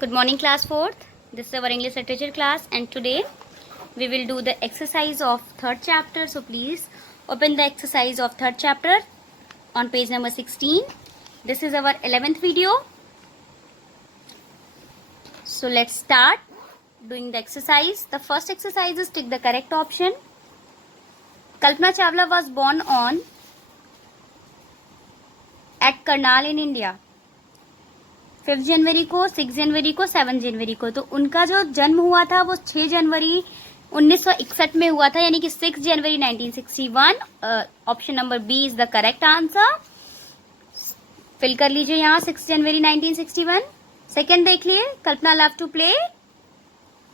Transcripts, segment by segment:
Good morning, class 4th. This is our English literature class, and today we will do the exercise of third chapter. So please open the exercise of third chapter on page number 16. This is our 11th video. So let's start doing the exercise. The first exercise is tick the correct option. Kalpana Chawla was born on at Karnal in India. 5 जनवरी को, 6 जनवरी को, 7 जनवरी को. तो उनका जो जन्म हुआ था वो 6 जनवरी 1961 में हुआ था, यानी कि 6 जनवरी 1961. Option number B is the correct answer. Fill कर लीजिए यहाँ 6 जनवरी 1961. सेकेंड देख लिए, Kalpana love to play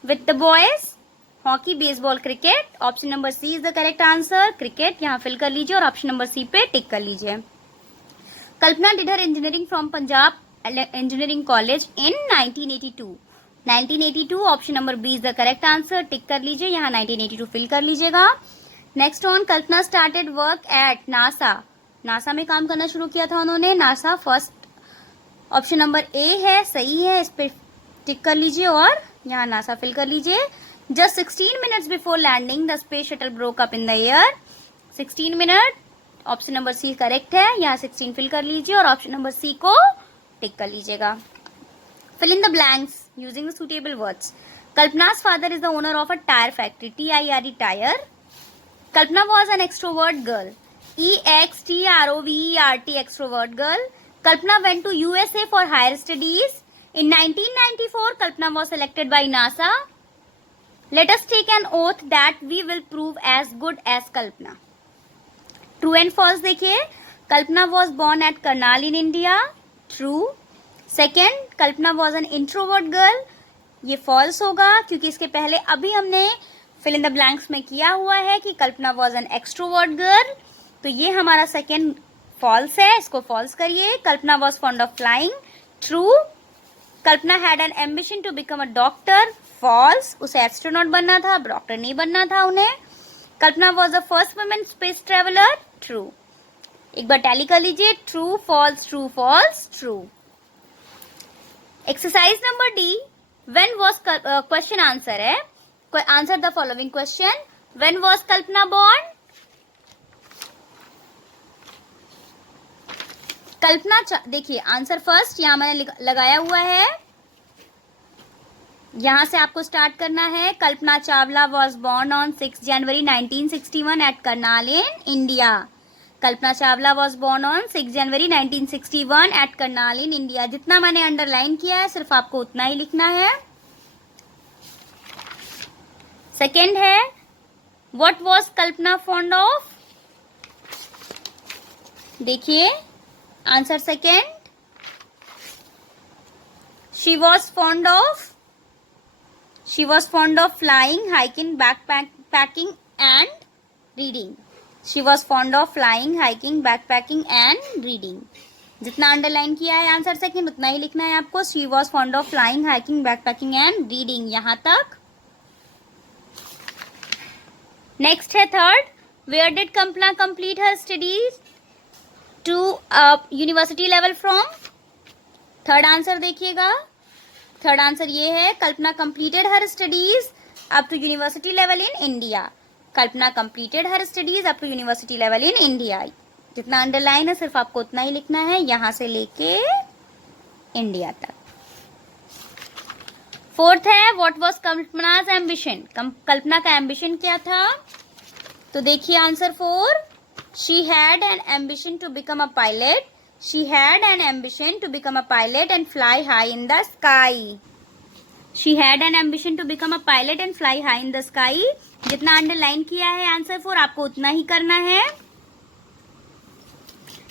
with the boys hockey, baseball, cricket. Option number C is the correct answer, cricket. यहाँ फिल कर लीजिए और ऑप्शन नंबर सी पे टिक कर लीजिए. Kalpana did her engineering from Punjab engineering college in 1982. 1982 option number B is the correct answer. Tick कर लीजिए यहाँ 1982 फिल कर लीजिएगा. Next on, Kalpana started work at NASA. NASA में काम करना शुरू किया था उन्होंने. NASA first option number A है, सही है, इस पे टिक कर लीजिए और यहाँ नासा फिल कर लीजिए. Just 16 minutes before landing the space shuttle broke up in the air. 16 minute, option number C correct है. यहाँ 16 फिल कर लीजिए और ऑप्शन नंबर सी को टिक कर लीजिएगा. Fill in the blanks using the suitable words. Kalpana's father is the owner of a tire factory. TIRE tire. Kalpana was an extrovert girl. EXTROVERT extrovert girl. Kalpana went to USA for higher studies. In 1994, Kalpana was selected by NASA. Let us take an oath that we will prove as good as Kalpana. True and false देखिए. Kalpana was born at Karnal in India. True. Second, Kalpana was an introvert girl. ये false होगा क्योंकि इसके पहले अभी हमने fill in the blanks में किया हुआ है कि Kalpana was an extrovert girl. तो ये हमारा second false है, इसको false करिए. Kalpana was fond of flying. True. Kalpana had an ambition to become a doctor. False. उसे astronaut बनना था, डॉक्टर नहीं बनना था उन्हें. Kalpana was the first woman space traveler. True. एक बार टैली कर लीजिए. True false, true false, true. Exercise number D. When was question answer है. Answer the following question. When was Kalpana born. Kalpana देखिए आंसर फर्स्ट यहां मैंने लगाया हुआ है, यहां से आपको स्टार्ट करना है. Kalpana Chawla was born on 6 January 1961 at Karnal in India. Kalpana Chawla was born on 6 January 1961 at Karnal in India. जितना मैंने अंडरलाइन किया है सिर्फ आपको उतना ही लिखना है. सेकेंड है, what was Kalpana fond of. देखिए answer second, she was fond of flying, hiking, backpacking and reading. She was fond of flying, hiking, backpacking and reading. जितना अंडरलाइन किया है आंसर सेकंड उतना ही लिखना है आपको. She was fond of flying, hiking, backpacking and reading. यहाँ तक. Next है third. Where did Kalpana complete her studies to university level from? Third answer देखिएगा. थर्ड आंसर ये है, कल्पना completed her studies up to university level in India. Kalpana completed her studies up to university level in India. जितना underline है सिर्फ आपको उतना ही लिखना है, यहां से लेके इंडिया तक. फोर्थ है, what was Kalpana's ambition. Kalpana का एम्बिशन क्या था. तो देखिए answer 4. She had an ambition to become a pilot. She had an ambition to become a pilot and fly high in the sky. She had an ambition to become a pilot and fly high in the sky. जितना underline किया है answer 4 आपको उतना ही करना है.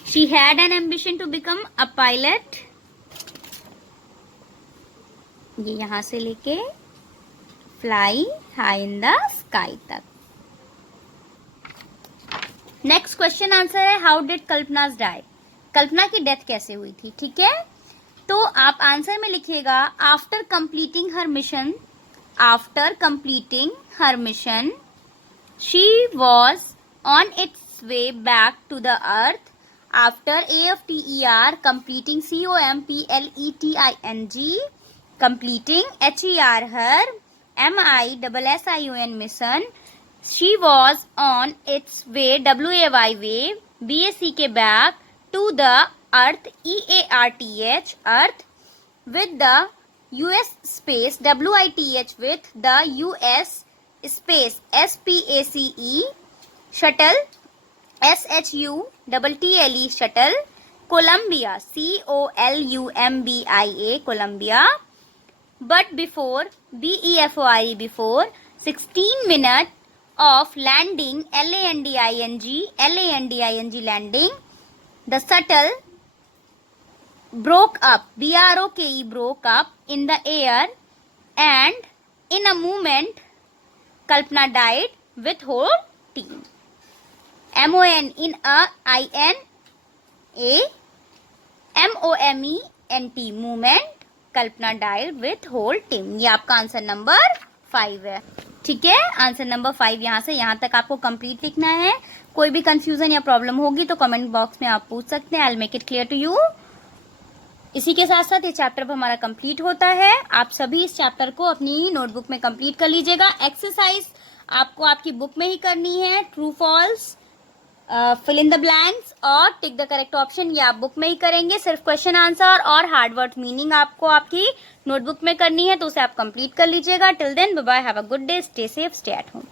She had an ambition to become a pilot. ये यहां से लेके fly high in the sky तक. नेक्स्ट क्वेश्चन आंसर है, हाउ डिड कल्पना's die. कल्पना की डेथ कैसे हुई थी. ठीक है, तो आप आंसर में लिखिएगा, after completing her mission. After completing her mission she was on its way back to the earth. After AFTER completing COMPLETING completing HER her MISSION mission. She was on its way WAY way BAC back to the Earth EARTH Earth with the US space WITH with the US space SPACE shuttle SHUTTLE shuttle Columbia COLUMBIA Columbia. But before BEFORE before 16 minutes of landing landing landing, the shuttle broke up broke up in the air, and in a moment Kalpana died with whole team. MON in a INA MOMENT movement, Kalpana died with whole team. ये आपका answer number 5 है. ठीक है, answer number 5 यहाँ से यहाँ तक आपको कंप्लीट लिखना है. कोई भी कंफ्यूजन या प्रॉब्लम होगी तो कमेंट बॉक्स में आप पूछ सकते हैं. I will make it clear to you. इसी के साथ साथ ये चैप्टर हमारा कंप्लीट होता है. आप सभी इस चैप्टर को अपनी नोटबुक में कंप्लीट कर लीजिएगा. एक्सरसाइज आपको आपकी बुक में ही करनी है. True false, fill in the blanks और टिक द करेक्ट ऑप्शन, ये आप बुक में ही करेंगे. सिर्फ क्वेश्चन आंसर और हार्ड वर्ड मीनिंग आपको आपकी नोटबुक में करनी है, तो उसे आप कंप्लीट कर लीजिएगा. Till then bye bye, have a good day, stay safe, stay at home.